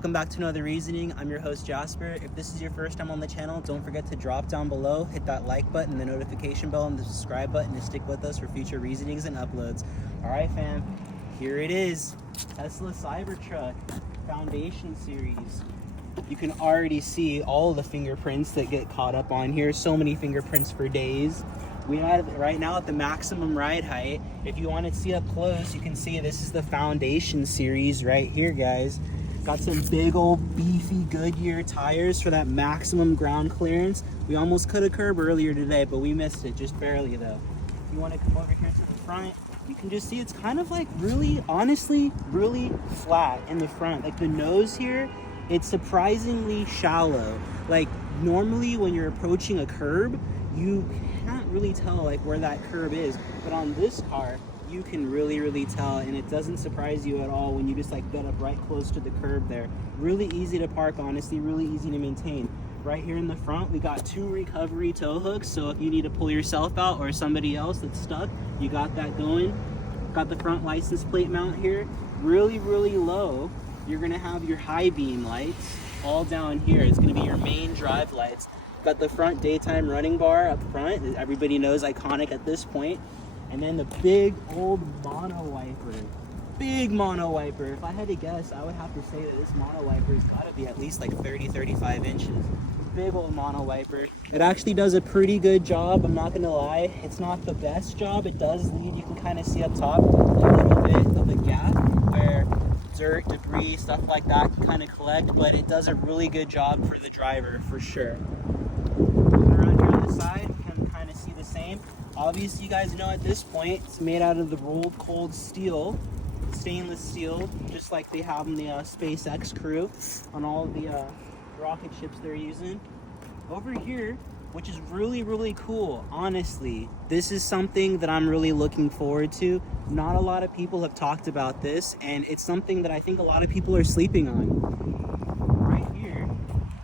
Welcome back to another reasoning. I'm your host Jasper. If this is your first time on the channel, don't forget to drop down below, hit that like button, the notification bell, and the subscribe button to stick with us for future reasonings and uploads. Alright fam, here it is. Tesla Cybertruck Foundation Series. You can already see all the fingerprints that get caught up on here. So many fingerprints for days. We have it right now at the maximum ride height. If you want to see up close, you can see this is the Foundation Series right here, guys. Got some big old beefy Goodyear tires for that maximum ground clearance. We almost cut a curb earlier today, but we missed it, just barely though. If you want to come over here to the front, you can just see it's kind of like really, honestly, really flat in the front. Like the nose here, it's surprisingly shallow. Like normally when you're approaching a curb, you can't really tell like where that curb is, but on this car you can really tell, and it doesn't surprise you at all when you just like get up right close to the curb there. Really easy to park, honestly, really easy to maintain. Right here in the front we got 2 recovery tow hooks, so if you need to pull yourself out or somebody else that's stuck, you got that going. Got the front license plate mount here. Really low, you're gonna have your high beam lights all down here. It's gonna be your main drive lights. Got the front daytime running bar up front, everybody knows, iconic at this point. And then the big old mono wiper. Big mono wiper. If I had to guess, I would have to say that this mono wiper has got to be at least like 30-35 inches. Big old mono wiper. It actually does a pretty good job, I'm not gonna lie. It's not the best job. It does leave, you can kind of see up top, a little bit of a gap where dirt, debris, stuff like that can kind of collect, but it does a really good job for the driver, for sure. Around here on the side, you can kind of see the same. Obviously, you guys know at this point, it's made out of the rolled cold steel, stainless steel, just like they have in the SpaceX crew on all of the rocket ships they're using. Over here, which is really cool, honestly, this is something that I'm really looking forward to. Not a lot of people have talked about this, and it's something that I think a lot of people are sleeping on. Right here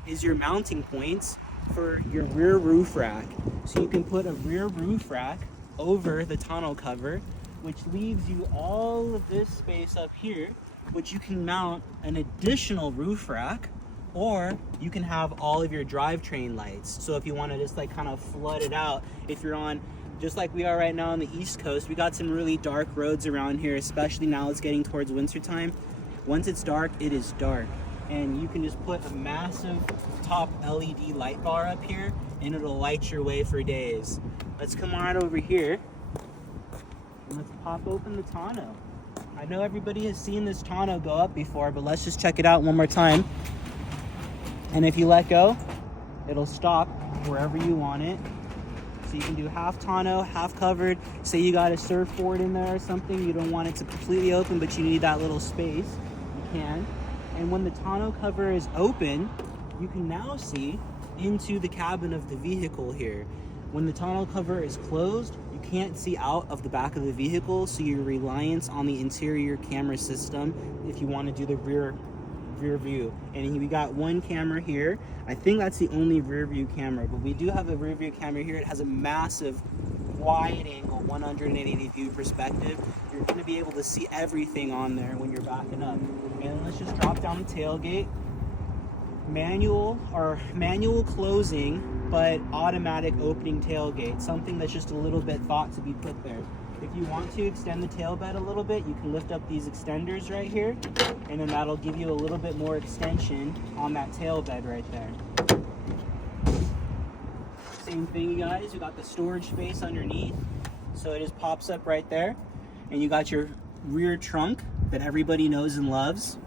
is your mounting points for your rear roof rack. So you can put a rear roof rack over the tonneau cover, which leaves you all of this space up here, which you can mount an additional roof rack, or you can have all of your drivetrain lights. So if you want to just like kind of flood it out, if you're on, just like we are right now on the East Coast, we got some really dark roads around here, especially now it's getting towards winter time. Once it's dark, it is dark. And you can just put a massive top LED light bar up here and it'll light your way for days. Let's come on over here and let's pop open the tonneau. I know everybody has seen this tonneau go up before, but let's just check it out one more time. And if you let go, it'll stop wherever you want it. So you can do half tonneau, half covered. Say you got a surfboard in there or something, you don't want it to completely open, but you need that little space, you can. And when the tonneau cover is open, you can now see into the cabin of the vehicle here. When the tonneau cover is closed, you can't see out of the back of the vehicle, so your reliance on the interior camera system if you want to do the rear view. And we got one camera here. I think that's the only rear view camera, but we do have a rear view camera here. It has a massive wide angle 180 view perspective. You're going to be able to see everything on there when you're backing up. And let's just drop down the tailgate. Manual closing, but automatic opening tailgate. Something that's just a little bit thought to be put there. If you want to extend the tail bed a little bit, you can lift up these extenders right here, and then that'll give you a little bit more extension on that tail bed right there. Same thing, you guys, you got the storage space underneath, so it just pops up right there. And you got your rear trunk that everybody knows and loves.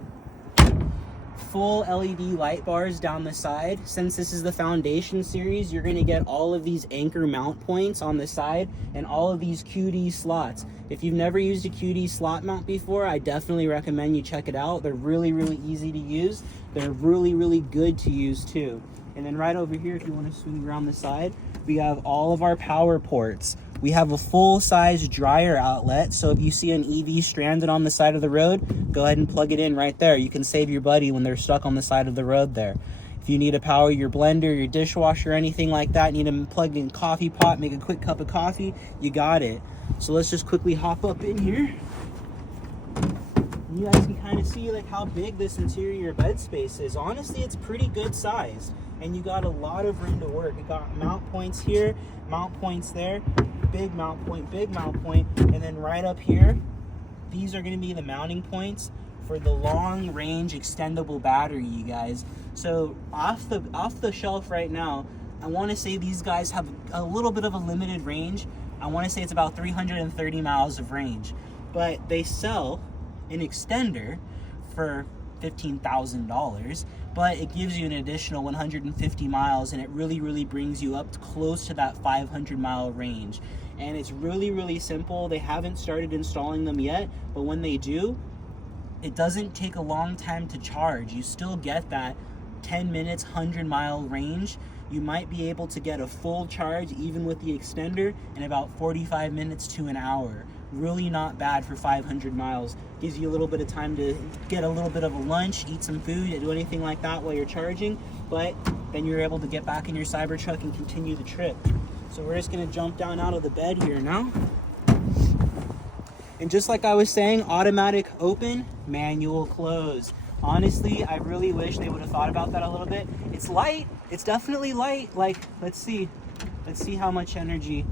Full LED light bars down the side. Since this is the Foundation Series, you're going to get all of these anchor mount points on the side and all of these QD slots. If you've never used a QD slot mount before, I definitely recommend you check it out. They're really easy to use. They're really good to use too. And then right over here, if you want to swing around the side, we have all of our power ports. We have a full-size dryer outlet, so if you see an EV stranded on the side of the road, go ahead and plug it in right there. You can save your buddy when they're stuck on the side of the road there. If you need to power your blender, your dishwasher, anything like that, need to plug in coffee pot, make a quick cup of coffee, you got it. So let's just quickly hop up in here. And you guys can kind of see like how big this interior bed space is. Honestly, it's pretty good size, and you got a lot of room to work. You got mount points here, mount points there, big mount point, and then right up here, these are going to be the mounting points for the long range extendable battery, you guys. So off the shelf right now, I want to say these guys have a little bit of a limited range. I want to say it's about 330 miles of range, but they sell an extender for $15,000, but it gives you an additional 150 miles, and it really brings you up close to that 500-mile range. And it's really simple. They haven't started installing them yet, but when they do, it doesn't take a long time to charge. You still get that 10 minutes, 100-mile range. You might be able to get a full charge even with the extender in about 45 minutes to an hour. Really not bad for 500 miles. Gives you a little bit of time to get a little bit of a lunch, eat some food, do anything like that while you're charging, but then you're able to get back in your Cybertruck and continue the trip. So we're just gonna jump down out of the bed here now. And just like I was saying, automatic open, manual close. Honestly, I really wish they would have thought about that a little bit. It's light, it's definitely light. Like, let's see how much energy.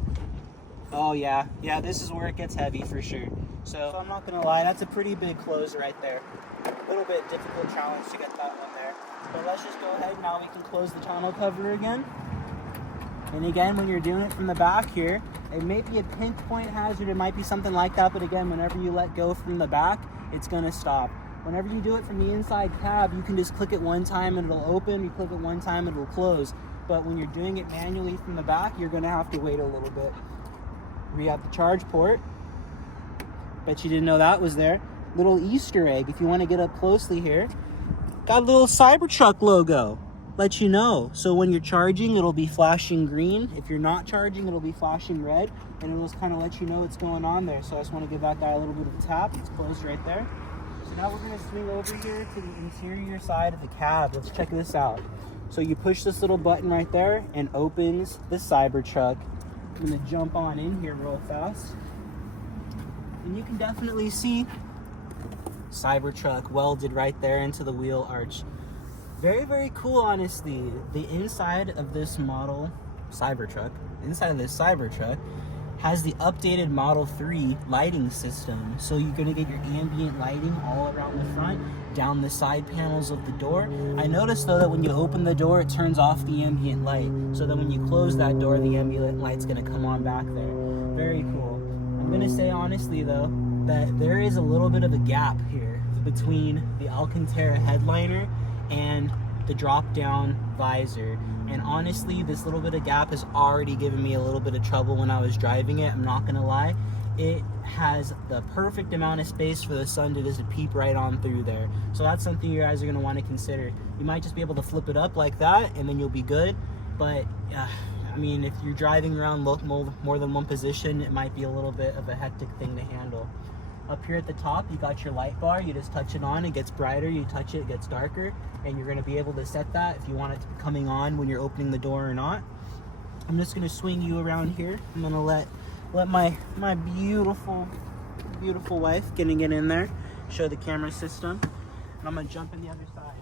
Oh yeah, this is where it gets heavy for sure. So I'm not gonna lie, that's a pretty big close right there. A little bit difficult challenge to get that one there. But let's just go ahead, now we can close the tonneau cover again. And again, when you're doing it from the back here, it may be a pinpoint hazard, it might be something like that, but again, whenever you let go from the back, it's gonna stop. Whenever you do it from the inside cab, you can just click it one time and it'll open, you click it one time, it'll close. But when you're doing it manually from the back, you're gonna have to wait a little bit. We have the charge port. Bet you didn't know that was there. Little Easter egg, if you want to get up closely here. Got a little Cybertruck logo. Let you know. So when you're charging, it'll be flashing green. If you're not charging, it'll be flashing red. And it'll just kind of let you know what's going on there. So I just want to give that guy a little bit of a tap. It's closed right there. So now we're going to swing over here to the interior side of the cab. Let's check this out. So you push this little button right there and opens the Cybertruck. I'm gonna jump on in here real fast. And you can definitely see Cybertruck welded right there into the wheel arch. Very cool, honestly. The inside of this model Cybertruck, has the updated Model 3 lighting system. So you're gonna get your ambient lighting all around the front, down the side panels of the door. I noticed though that when you open the door, it turns off the ambient light. So that when you close that door, the ambient light's gonna come on back there. Very cool. I'm gonna say honestly though, that there is a little bit of a gap here between the Alcantara headliner and the drop down visor. And honestly, this little bit of gap has already given me a little bit of trouble when I was driving it. I'm not gonna lie. It has the perfect amount of space for the sun to just peep right on through there. So that's something you guys are gonna wanna consider. You might just be able to flip it up like that and then you'll be good. But I mean, if you're driving around more than one position, it might be a little bit of a hectic thing to handle. Up here at the top, you got your light bar. You just touch it on, it gets brighter. You touch it, it gets darker. And you're gonna be able to set that if you want it to be coming on when you're opening the door or not. I'm just gonna swing you around here. I'm gonna let my beautiful wife get in there, show the camera system. And I'm gonna jump in the other side.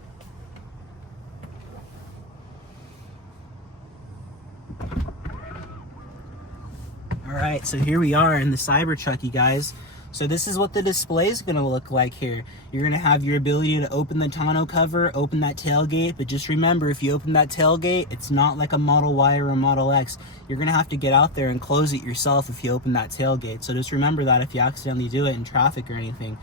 All right, so here we are in the Cybertruck, you guys. So this is what the display is going to look like here. You're going to have your ability to open the tonneau cover, open that tailgate, but just remember, if you open that tailgate, it's not like a Model Y or a Model X. You're going to have to get out there and close it yourself if you open that tailgate. So just remember that if you accidentally do it in traffic or anything.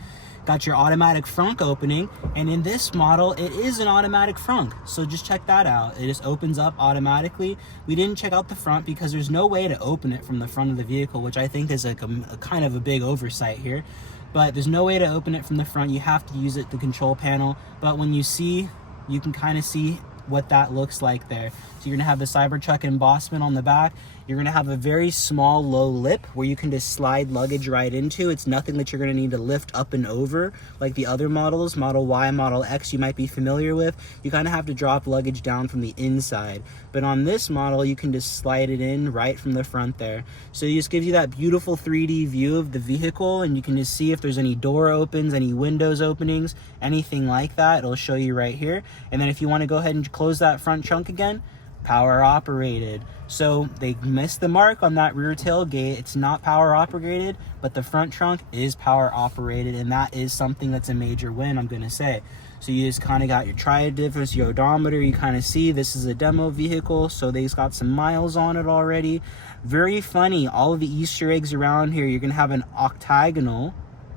Got your automatic frunk opening, and in this model, it is an automatic frunk. So just check that out. It just opens up automatically. We didn't check out the front because there's no way to open it from the front of the vehicle, which I think is like a kind of a big oversight here. But there's no way to open it from the front. You have to use the control panel. But when you see, you can kind of see what that looks like there. So you're gonna have the Cybertruck embossment on the back, You're gonna have a very small low lip where you can just slide luggage right into. It's nothing that you're gonna need to lift up and over like the other models, Model Y, Model X you might be familiar with. You kind of have to drop luggage down from the inside. But on this model, you can just slide it in right from the front there. So it just gives you that beautiful 3D view of the vehicle, and you can just see if there's any door opens, any windows openings, anything like that. It'll show you right here. And then if you wanna go ahead and close that front trunk again, power operated. So they missed the mark on that rear tailgate. It's not power operated, but the front trunk is power operated, and that is something that's a major win, I'm gonna say. So you just kind of got your tri-difference, your odometer. You kind of see this is a demo vehicle, so they've got some miles on it already. Very funny, all of the Easter eggs around here. You're gonna have an octagonal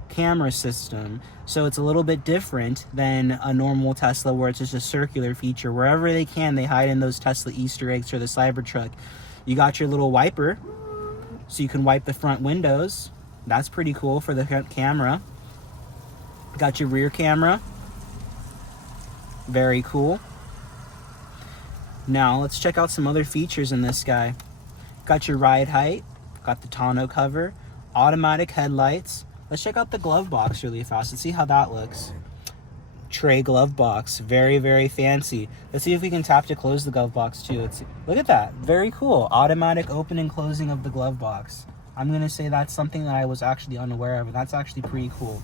camera system, so it's a little bit different than a normal Tesla where it's just a circular feature. Wherever they can, they hide in those Tesla Easter eggs for the Cybertruck. You got your little wiper, so you can wipe the front windows. That's pretty cool for the front camera. Got your rear camera. Very cool. Now let's check out some other features in this guy. Got your ride height, got the tonneau cover, automatic headlights. Let's check out the glove box really fast and see how that looks. Tray glove box, very, very fancy. Let's see if we can tap to close the glove box too. Let's see. Look at that, very cool. Automatic open and closing of the glove box. I'm gonna say that's something that I was actually unaware of, and that's actually pretty cool.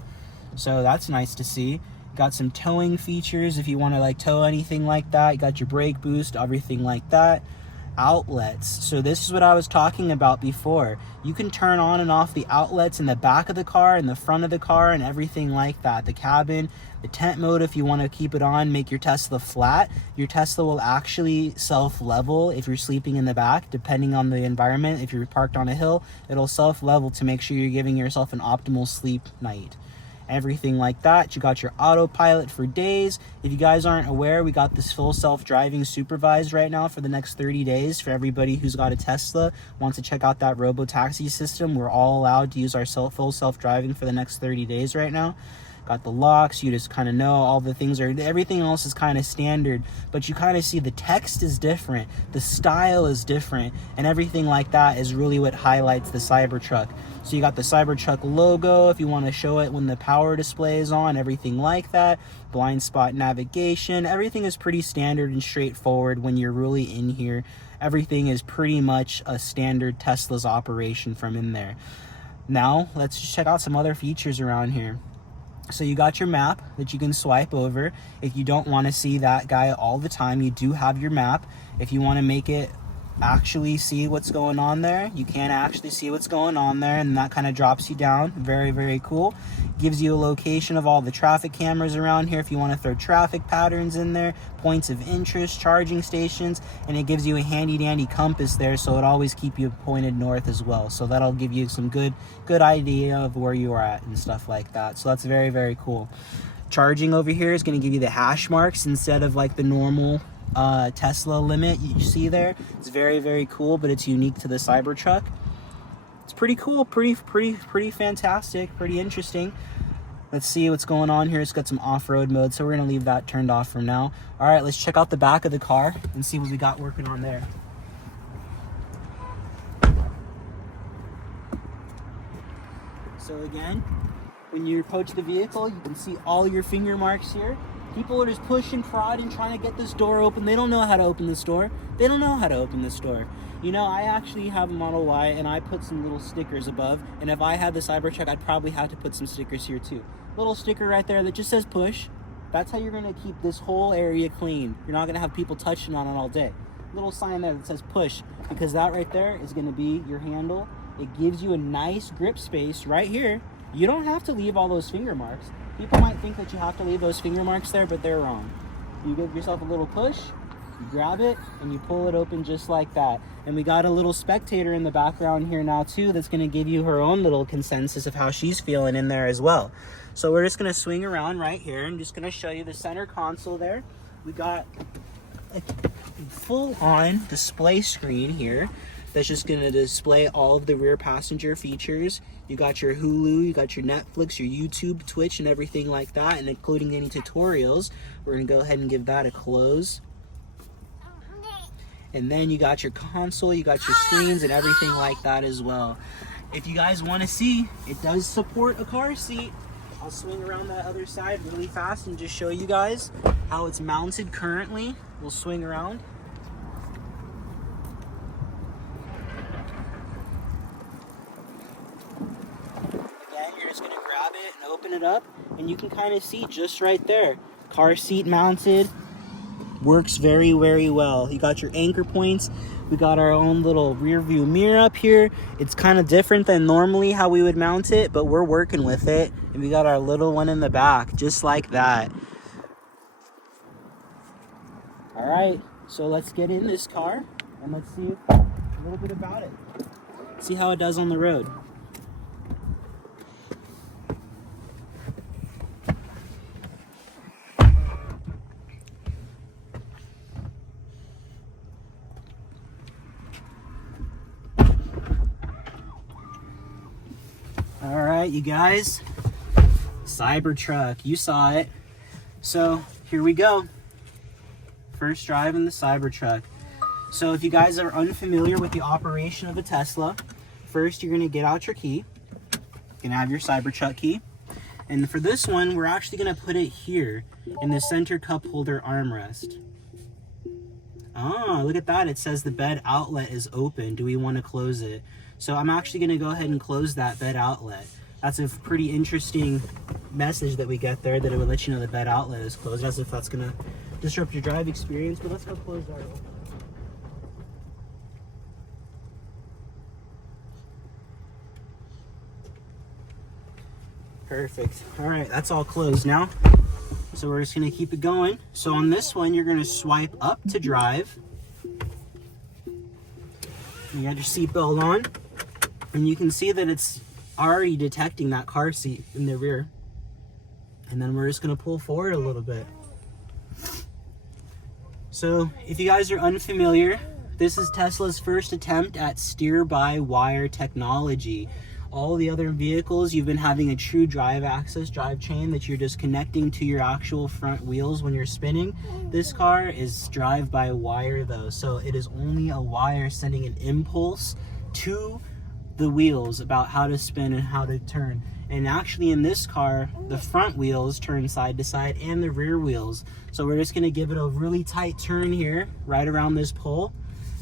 So that's nice to see. Got some towing features if you wanna like tow anything like that. You got your brake boost, everything like that. Outlets. So this is what I was talking about before. You can turn on and off the outlets in the back of the car, in the front of the car, and everything like that. The cabin, the tent mode, if you want to keep it on, make your Tesla flat. Your Tesla will actually self-level if you're sleeping in the back, depending on the environment. If you're parked on a hill, it'll self-level to make sure you're giving yourself an optimal sleep night. Everything like that. You got your autopilot for days. If you guys aren't aware, we got this full self-driving supervised right now for the next 30 days for everybody who's got a Tesla, wants to check out that robo-taxi system. We're all allowed to use our full self-driving for the next 30 days right now. Got the locks, you just kind of know all the things are, everything else is kind of standard, but you kind of see the text is different, the style is different, and everything like that is really what highlights the Cybertruck. So you got the Cybertruck logo if you want to show it when the power display is on, everything like that. Blind spot navigation, everything is pretty standard and straightforward when you're really in here. Everything is pretty much a standard Tesla's operation from in there. Now let's just check out some other features around here. So you got your map that you can swipe over. If you don't want to see that guy all the time, you do have your map. If you want to make it actually see what's going on there, you can actually see what's going on there, and that kind of drops you down. Very, very cool. Gives you a location of all the traffic cameras around here if you want to throw traffic patterns in there, points of interest, charging stations, and it gives you a handy dandy compass there, so it always keep you pointed north as well. So that'll give you some good idea of where you are at and stuff like that. So that's very, very cool. Charging over here is going to give you the hash marks instead of like the normal Tesla limit you see there. It's very, very cool, but it's unique to the Cybertruck. It's pretty cool, pretty fantastic, pretty interesting. Let's see what's going on here. It's got some off-road mode, so we're gonna leave that turned off from now. All right, let's check out the back of the car and see what we got working on there. So again, when you approach the vehicle, you can see all your finger marks here. People are just pushing, prodding, trying to get this door open. They don't know how to open this door. They don't know how to open this door. You know, I actually have a Model Y, and I put some little stickers above. And if I had the Cybertruck, I'd probably have to put some stickers here too. Little sticker right there that just says push. That's how you're going to keep this whole area clean. You're not going to have people touching on it all day. Little sign there that says push, because that right there is going to be your handle. It gives you a nice grip space right here. You don't have to leave all those finger marks. People might think that you have to leave those finger marks there, but they're wrong. You give yourself a little push, you grab it, and you pull it open just like that. And we got a little spectator in the background here now too that's going to give you her own little consensus of how she's feeling in there as well. So we're just going to swing around right here and just going to show you the center console there. We got a full-on display screen here that's just going to display all of the rear passenger features. You got your Hulu, you got your Netflix, your YouTube, Twitch, and everything like that, and including any tutorials. We're going to go ahead and give that a close. And then you got your console, you got your screens and everything like that as well. If you guys want to see, it does support a car seat. I'll swing around that other side really fast and just show you guys how it's mounted currently. We'll swing around. Again, you're just going to grab it and open it up, and you can kind of see just right there. Car seat mounted. Works very, very well. You got your anchor points. We got our own little rear view mirror up here. It's kind of different than normally how we would mount it, but we're working with it. And we got our little one in the back, just like that. All right, so let's get in this car and let's see a little bit about it. See how it does on the road. All right, you guys, Cybertruck, you saw it. So here we go. First drive in the Cybertruck. So if you guys are unfamiliar with the operation of a Tesla, first you're gonna get out your key. You're gonna have your Cybertruck key. And for this one, we're actually gonna put it here in the center cup holder armrest. Ah, look at that. It says the bed outlet is open. Do we want to close it? So I'm actually going to go ahead and close that bed outlet. That's a pretty interesting message that we get there, that it would let you know the bed outlet is closed, as if that's going to disrupt your drive experience. But let's go close that real quick. Perfect. All right, that's all closed now. So we're just going to keep it going. So on this one, you're going to swipe up to drive. You got your seatbelt on. And you can see that it's already detecting that car seat in the rear. And then we're just going to pull forward a little bit. So if you guys are unfamiliar, this is Tesla's first attempt at steer-by-wire technology. All the other vehicles, you've been having a true drive axis, drive chain that you're just connecting to your actual front wheels when you're spinning. This car is drive-by-wire though, so it is only a wire sending an impulse to the wheels about how to spin and how to turn. And actually in this car, the front wheels turn side to side and the rear wheels. So we're just gonna give it a really tight turn here, right around this pole.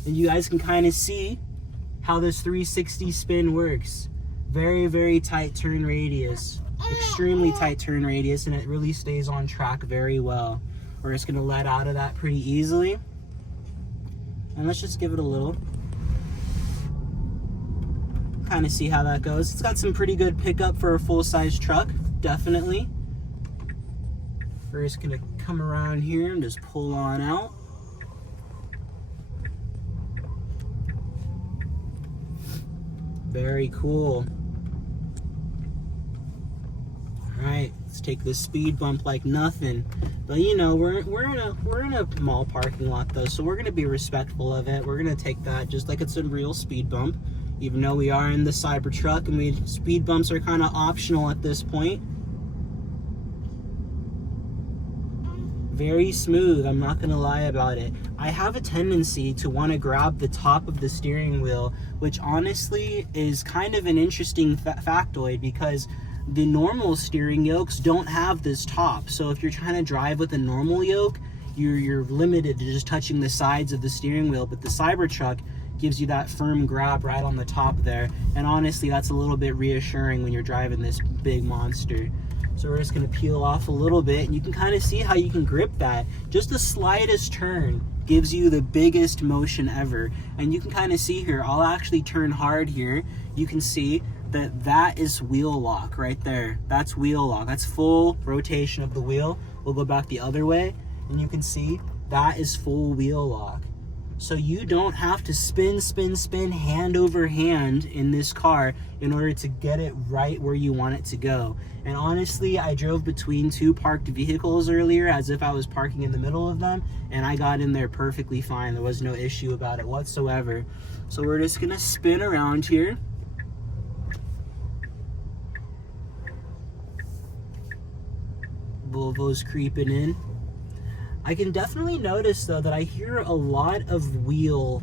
And you guys can kind of see how this 360 spin works. Very, very tight turn radius, extremely tight turn radius, and it really stays on track very well. We're just gonna let out of that pretty easily. And let's just give it a little. Kind of see how that goes. It's got some pretty good pickup for a full-size truck, definitely. We're just gonna come around here and just pull on out. Very cool. All right, let's take this speed bump like nothing. But you know, we're in a mall parking lot though, so we're gonna be respectful of it. We're gonna take that just like it's a real speed bump, even though we are in the Cybertruck and speed bumps are kind of optional at this point. Very smooth, I'm not gonna lie about it. I have a tendency to want to grab the top of the steering wheel, which honestly is kind of an interesting factoid because the normal steering yokes don't have this top. So if you're trying to drive with a normal yoke, you're limited to just touching the sides of the steering wheel, but the Cybertruck gives you that firm grab right on the top there. And honestly, that's a little bit reassuring when you're driving this big monster. So we're just gonna peel off a little bit, and you can kind of see how you can grip that. Just the slightest turn gives you the biggest motion ever. And you can kind of see here, I'll actually turn hard here. You can see that that is wheel lock right there. That's wheel lock. That's full rotation of the wheel. We'll go back the other way, and you can see that is full wheel lock. So you don't have to spin hand over hand in this car in order to get it right where you want it to go. And honestly, I drove between two parked vehicles earlier as if I was parking in the middle of them, and I got in there perfectly fine. There was no issue about it whatsoever. So we're just gonna spin around here. Volvo's creeping in. I can definitely notice though that I hear a lot of wheel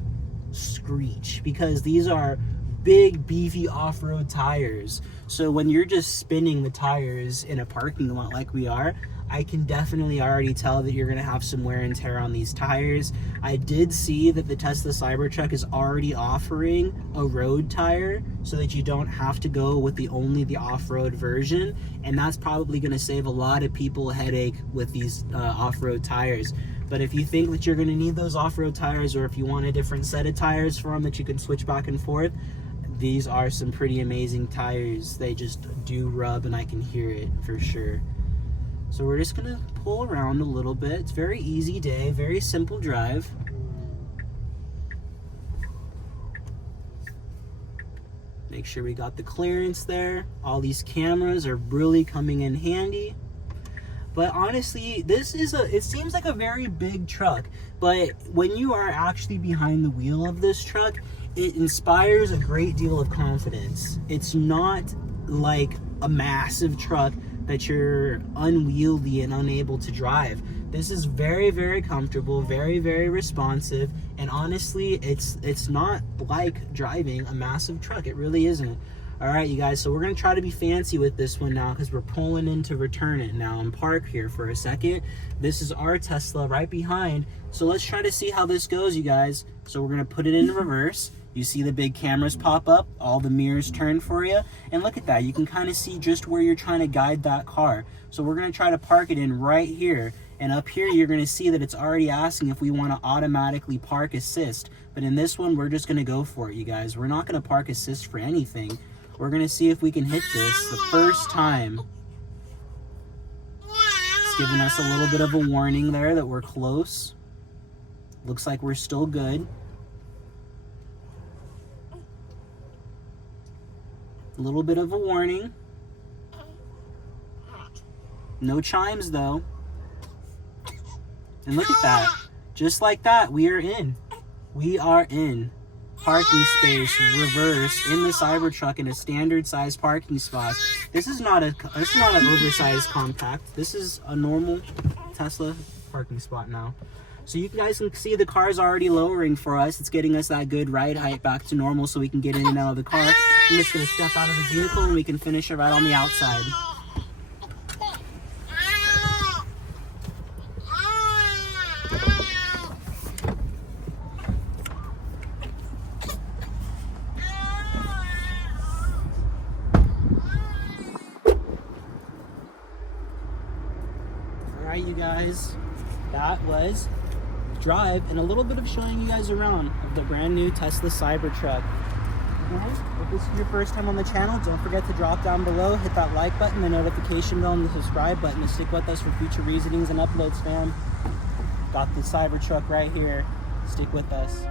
screech because these are big beefy off-road tires. So when you're just spinning the tires in a parking lot like we are, I can definitely already tell that you're going to have some wear and tear on these tires. I did see that the Tesla Cybertruck is already offering a road tire so that you don't have to go with only the off-road version, and that's probably going to save a lot of people a headache with these off-road tires. But if you think that you're going to need those off-road tires, or if you want a different set of tires for them that you can switch back and forth, these are some pretty amazing tires. They just do rub, and I can hear it for sure. So we're just gonna pull around a little bit. It's a very easy day, very simple drive. Make sure we got the clearance there. All these cameras are really coming in handy. But honestly, it seems like a very big truck, but when you are actually behind the wheel of this truck, it inspires a great deal of confidence. It's not like a massive truck that you're unwieldy and unable to drive. This is very, very comfortable, very, very responsive, and honestly, it's not like driving a massive truck. It really isn't. All right, you guys, so we're gonna try to be fancy with this one now because we're pulling in to return it now and park here for a second. This is our Tesla right behind. So let's try to see how this goes, you guys. So we're gonna put it in reverse. You see the big cameras pop up, all the mirrors turn for you, and look at that. You can kind of see just where you're trying to guide that car. So we're gonna try to park it in right here. And up here, you're gonna see that it's already asking if we wanna automatically park assist. But in this one, we're just gonna go for it, you guys. We're not gonna park assist for anything. We're gonna see if we can hit this the first time. It's giving us a little bit of a warning there that we're close. Looks like we're still good. A little bit of a warning. No chimes though. And look at that. Just like that, we are in. We are in. Parking space, reverse, in the Cybertruck in a standard size parking spot. This is not an oversized compact. This is a normal Tesla parking spot now. So you guys can see the car's already lowering for us. It's getting us that good ride height back to normal so we can get in and out of the car. I'm just gonna step out of the vehicle and we can finish it right on the outside. Alright, you guys, that was drive and a little bit of showing you guys around of the brand new Tesla Cybertruck. If this is your first time on the channel, don't forget to drop down below, hit that like button, the notification bell, and the subscribe button to stick with us for future reasonings and uploads, fam. Got the Cybertruck right here. Stick with us.